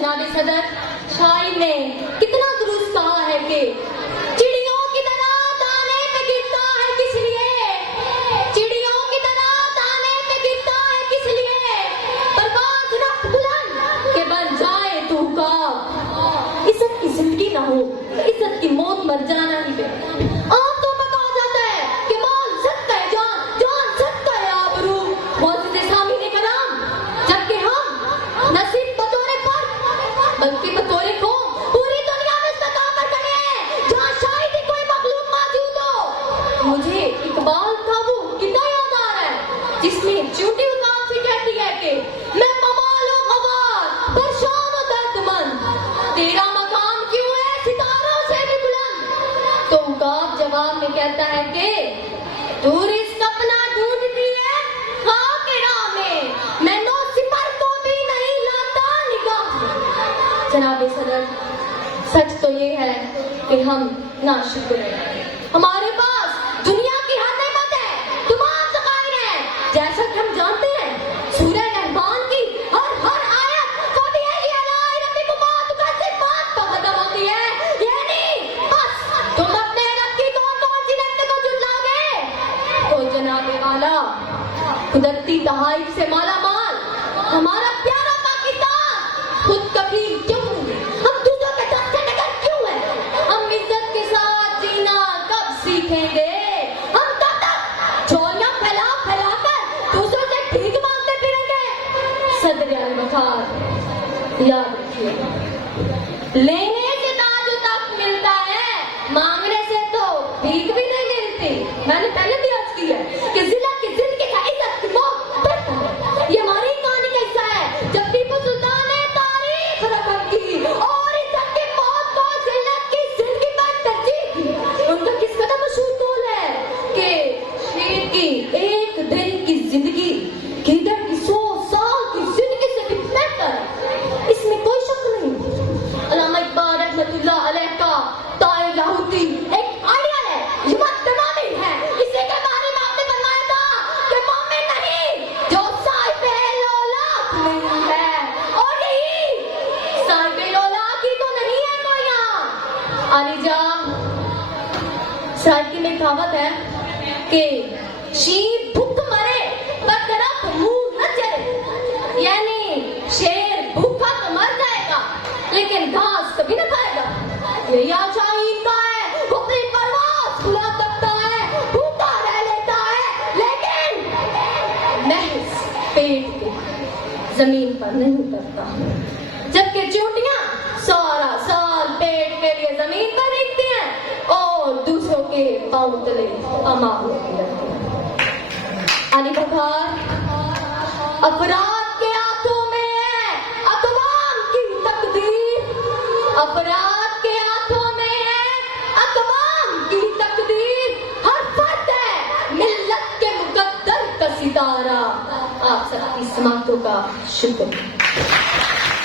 जनाब सदर, शायर ने कितना दुरुस्त कहा है कि चिड़ियों की तरह दाने पे गिरता है किस लिए, चिड़ियों की तरह दाने पे गिरता है किस लिए, परवाज़ रख बुलंद के बन जाए तू हुक्काम। इज्जत की जिंदगी ना हो तो इज्जत की मौत मर जाना ही है। बल्कि बतौरे को पूरी दुनिया में सतावर खड़े हैं जहाँ शायद ही कोई मखलूक मौजूद हो। मुझे इकबाल का वो कितना याद आ रहा है जिसने झूठी उदास से कहती है कि मैं कमाल और गवार परेशान और दर्दमंद, तेरा मकाम क्यों है सितारों से भी बुलंद। तो उकाब जवाब में कहता है कि तू रिज़्क़ अपना ढूंढती है खाक राह में, मैं नो सिपर को भी नहीं लाता निगाह में। जनाब सदर, सच तो ये है कि हम नाशुक्र हैं। हमारे पास दुनिया की हर नेमत है, तमाम ज़खायर हैं। जैसा कि हम जानते हैं सूरह रहमान की हर आयत कभी है ये ला रब्बिकुम का सिफात पर खत्म होती है। ये नहीं बस तुम अपने रब की कौन सी नेमत को झुटलाओगे। तो जनाब आला कुदरती तहाइफ से माला माल हमारा प्यारा पाकिस्तान खुद कफील क्यों नहीं, हम दूसरों के दर से नगर क्यों है, हम इज्जत के साथ जीना कब सीखेंगे, हम तब तक झोलियां फैला कर दूसरों से भीख मांगते फिरेंगे। सदर अल-वकार याद रखिए, लेने से ताज तक मिलता है, मांगने से तो भीख भी नहीं मिलती। मैंने पहले भी अर्ज किया कि जिला की जिंदगी का इज्जत की मौत बढ़ता है। ये हमारी कहानी का हिस्सा है जब टीपू सुल्तान ने तारीख रकम की और इज्जत की मौत को जिल्लत की जिंदगी पर तरजीह दी। उनका किस कदर मशहूर कौल है कि शेर की एक दिन की जिंदगी गीदड़ की 100 साल की जिंदगी से भी बेहतर है, इसमें कोई शक नहीं। अल्लामा इकबाल रहमतुल्लाह अलैह का ताए लाहौती एक आइडिया है, ये बात तमामी है। इसी के बारे में आपने फरमाया था कि मोमिन नहीं जो साहिब लौलाक नहीं है, और यही साहिब लौलाक ही तो नहीं है कोई यहाँ। अलीजा शायद की में कहावत है कि शीर भूख मरे पर तरफ मुंह न चले, यानी शेर भूखा तो मर जाएगा लेकिन घास कभी न खाएगा। यही शाहीन का है, वो अपनी परवाज़ खुला सकता है, भूखा रह लेता है लेकिन महज पेट को जमीन पर नहीं उतरता। जबकि चूंटियां सारा साल पेट के लिए जमीन पर रहती हैं और दूसरों के पांव तले अमाल होती रहती हैं। अली बखार अपराध के हाथों में है अक़वाम की तकदीर, अपराध के हाथों में है अक़वाम की तकदीर, हर फर्द है मिल्लत के मुकद्दर का सितारा। आप सबकी समातों का शुक्र।